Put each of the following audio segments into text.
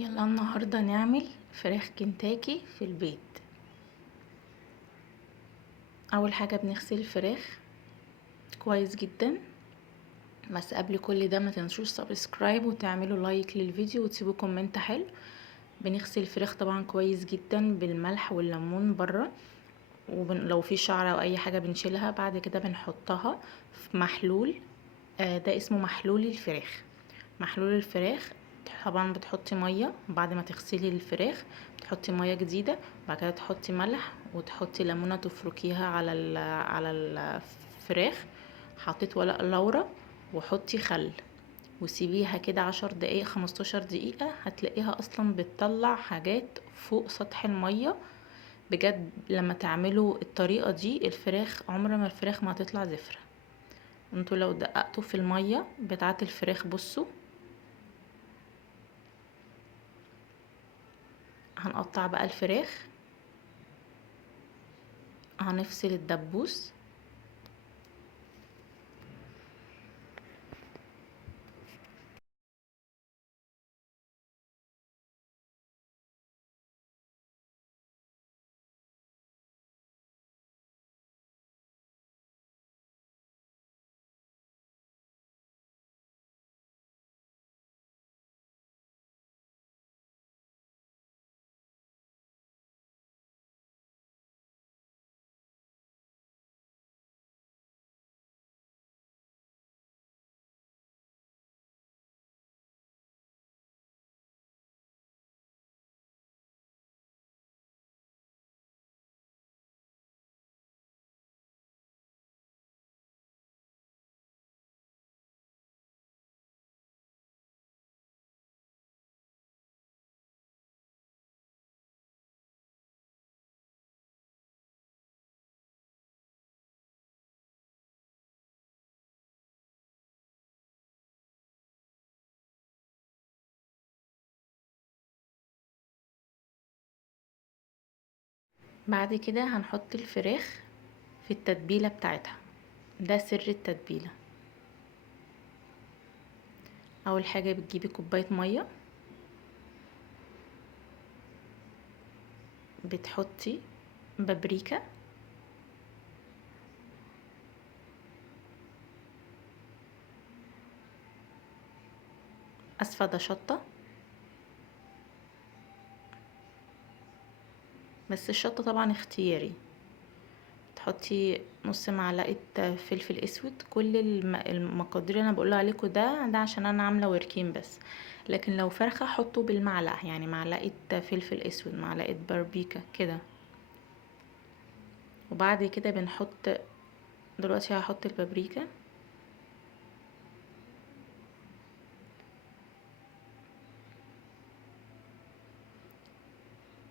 يلا النهاردة نعمل فراخ كنتاكي في البيت. اول حاجة بنغسل الفراخ كويس جدا، بس قبل كل ده ما تنسوش سبسكرايب وتعملوا لايك للفيديو وتسيبوا كومنت حلو. بنغسل الفراخ طبعا كويس جدا بالملح والليمون بره، ولو في شعر او اي حاجة بنشيلها. بعد كده بنحطها في محلول، ده اسمه محلول الفراخ. محلول الفراخ طبعا بتحطي ميه بعد ما تغسلي الفراخ، تحطي ميه جديده، بعد كده تحطي ملح وتحطي ليمونه تفركيها على الفراخ. حطيت ورق لورا وحطي خل وسيبيها كده 10 دقايق 15 دقيقة، هتلاقيها اصلا بتطلع حاجات فوق سطح المية. بجد لما تعملوا الطريقة دي الفراخ عمر ما الفراخ ما هتطلع زفرة. انتوا لو دققتوا في المية بتاعة الفراخ بصوا. هنقطع بقى الفراخ، هنفصل الدبوس. بعد كده هنحط الفراخ في التتبيلة بتاعتها، ده سر التتبيلة. اول حاجة بتجيبي كوباية مية، بتحطي بابريكا، اسفة ده شطة، بس الشطة طبعا اختياري. تحطي نص معلقة فلفل اسود. كل المقادير اللي انا بقولها عليكم ده عشان انا عاملة وركين بس، لكن لو فرخة حطوا بالمعلقة، يعني معلقة فلفل اسود، معلقة باربيكا كده. وبعد كده بنحط، دلوقتي هحط البابريكا.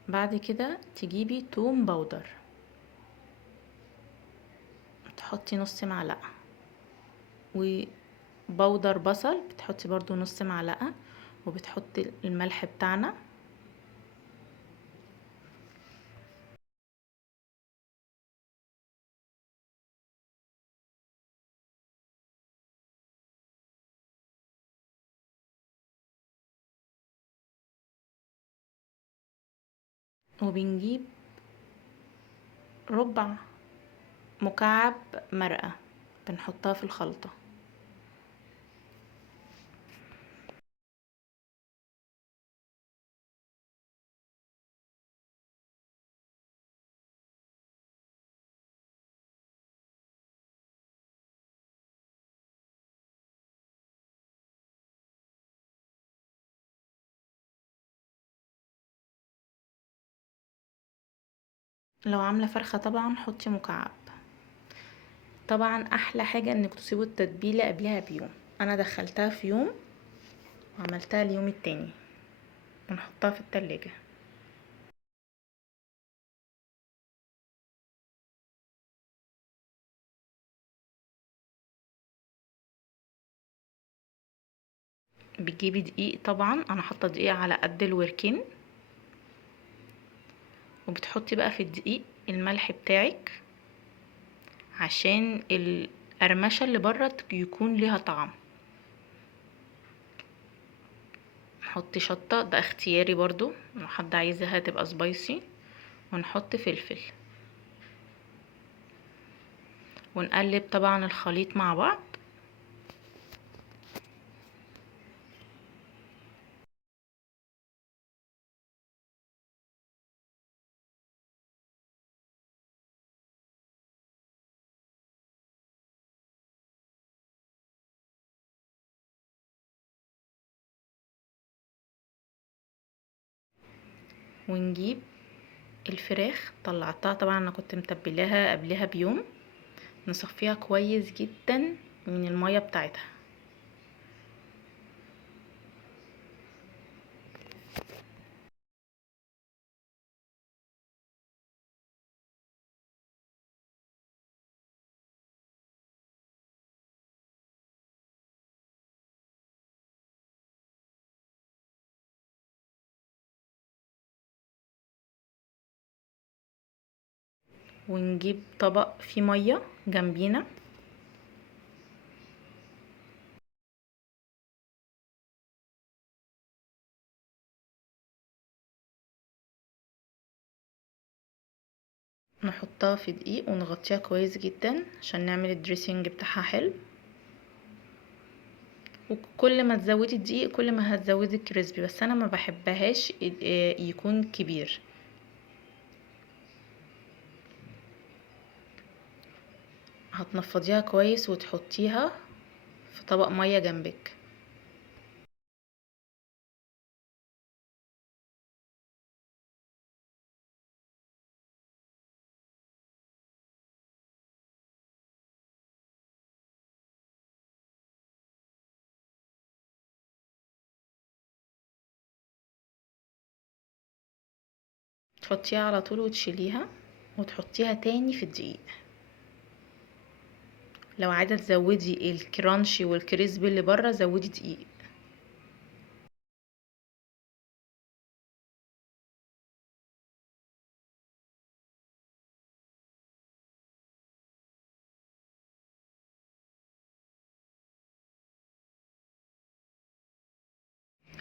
بعد كده تجيبي توم باودر، تحطي نص معلقة، وبودر بصل بتحطي برضو نص معلقة، وبتحطي الملح بتاعنا. وبنجيب ربع مكعب مرقة بنحطها في الخلطة. لو عاملة فرخة طبعا حطي مكعب. طبعا احلى حاجة انك تسيبوا التتبيلة قبلها بيوم. انا دخلتها في يوم وعملتها اليوم التاني، ونحطها في التلاجة. بتجيبي دقيق، طبعا انا حاطه دقيق على قد الوركين، وبتحطي بقى في الدقيق الملح بتاعك عشان القرمشه اللي بره يكون ليها طعم. نحط شطة، ده اختياري برضو لو حد عايزها تبقى سبايسي، ونحط فلفل، ونقلب طبعا الخليط مع بعض. ونجيب الفراخ، طلعتها طبعا انا كنت متبلاها قبلها بيوم، نصفيها كويس جدا من المية بتاعتها. ونجيب طبق فيه مية جنبينا، نحطها في دقيق ونغطيها كويس جدا عشان نعمل الدريسنج بتاعها حلو. وكل ما تزودي الدقيق كل ما هتزودي الكريسبي، بس انا ما بحبهاش يكون كبير. هتنفضيها كويس وتحطيها في طبق مية جنبك. تحطيها على طول وتشيليها وتحطيها تاني في الدقيق. لو عايزه تزودي الكرانشي والكريسبي اللي بره زودي دقيق.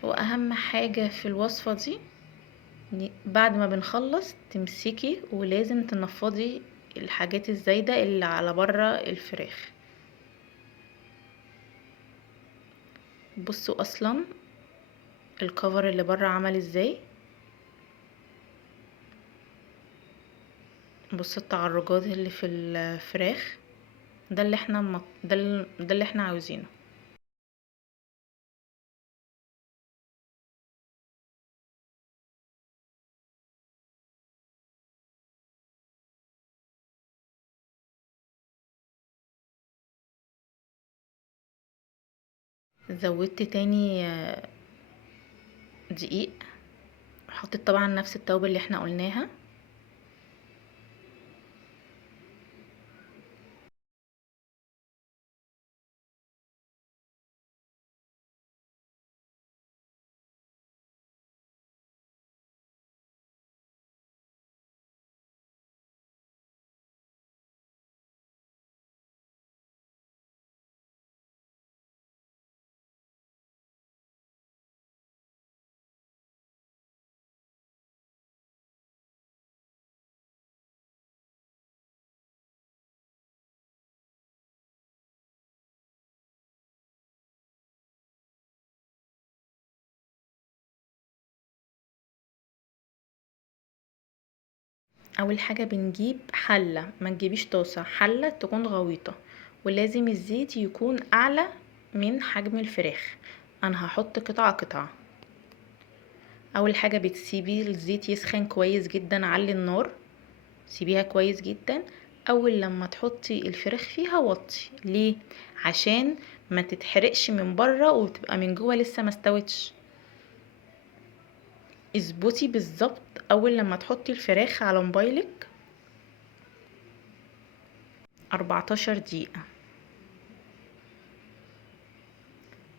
واهم حاجه في الوصفه دي بعد ما بنخلص تمسكي ولازم تنفضي الحاجات الزايده اللي على بره الفراخ. بصوا اصلا الكفر اللي بره عمل ازاي، بصوا التعرجات اللي في الفراخ. ده اللي احنا ده اللي احنا عاوزينه. زودت تاني دقيق، حطيت طبعا نفس التوابل اللي احنا قلناها. اول حاجة بنجيب حلة، ما تجيبيش طاسة، حلة تكون غويطة، ولازم الزيت يكون اعلى من حجم الفراخ. انا هحط قطعة قطعة. اول حاجة بتسيبي الزيت يسخن كويس جدا، علي النار سيبيها كويس جدا. اول لما تحطي الفراخ فيها وطي. ليه؟ عشان ما تتحرقش من بره وتبقى من جوه لسه ما استوتش. اظبطي بالظبط اول لما تحطي الفراخ على موبايلك 14 دقيقة.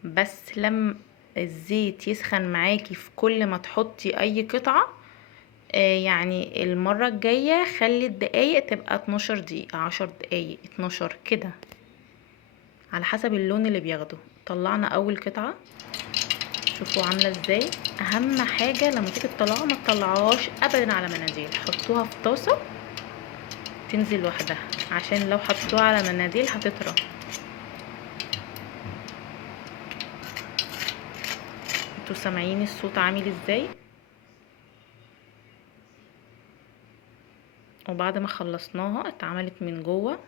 بس لما الزيت يسخن معاكي في كل ما تحطي اي قطعة، يعني المرة الجاية خلي الدقايق تبقى 12 دقيقة، 10 دقايق، 12 كده على حسب اللون اللي بياخده. طلعنا اول قطعة شوفوا عامله ازاي. اهم حاجه لما تيجي تطلعوها ما تطلعوهاش ابدا على مناديل، حطوها في طاسه تنزل لوحدها، عشان لو حطوها على مناديل هتطرى. انتوا سامعين الصوت عامل ازاي؟ وبعد ما خلصناها اتعملت من جوه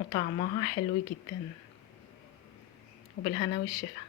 وطعمها حلو جدا، وبالهنا والشفا.